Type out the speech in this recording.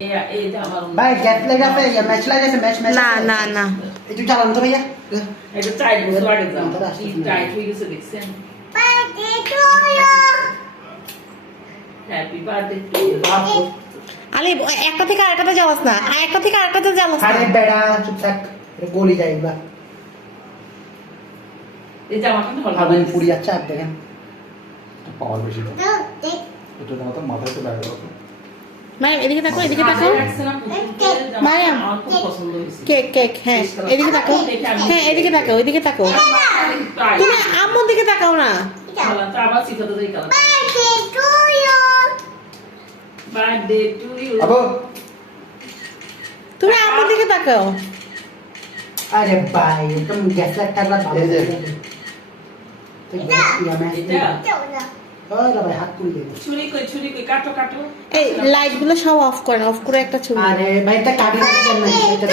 ভাই গ্যাস লেগে আছে ম্যাচ লাগেছে ম্যাচ না না না একটু চালান তো ভাইয়া এটা চাই বছর আগে যাও টাইট হয়ে গেছে দেখছেন হ্যাপি বার্থডে টু ইউ আলি একটা থেকে আরেকটাতে যাওয়াস না আর একটা থেকে আরেকটাতে যাওয়াস না আরে বেড়া চুপ থাক এটা গলি যাইবা এই জামা কিন্তু ভালো আগুন পুড়ি যাচ্ছে আর দেখেন পাওয়ার বেশি তো এটা তো মাথায় তো লাগে মারিয়াম এদিকে তাকাও এদিকে তাকাও মারিয়াম আমার খুব পছন্দ হয়েছে কেক কেক হ্যাঁ এদিকে তাকাও হ্যাঁ এদিকে তাকাও এদিকে তাকাও তুমি আম্মুর দিকে তাকাও না ভালো তো আবার শিখাতে যাই কাল বার্থডে টু ইউ আবো তুমি আম্মুর দিকে তাকাও আরে ভাই একদম গ্যাস লাগতে ভালো এই যে। ইয়া ম্যাচ এটা ওরে ভাই হাত পুড়ি গেল ছুরি কই কাটো কাটো এই লাইট গুলো সব অফ করেন অফ করে একটা ছবি আরে ভাই এটা কাটি কেন না এটা